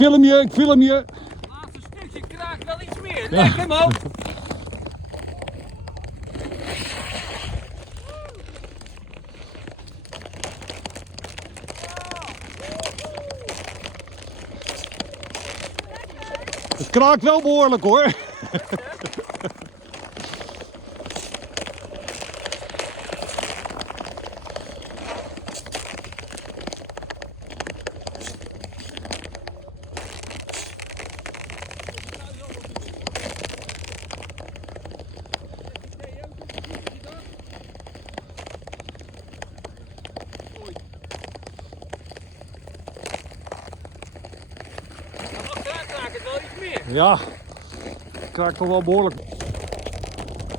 film je, ik film je. Het laatste stukje kraakt wel iets meer. Lekker man. Het kraakt wel behoorlijk hoor. Ja, het kraakt toch wel behoorlijk.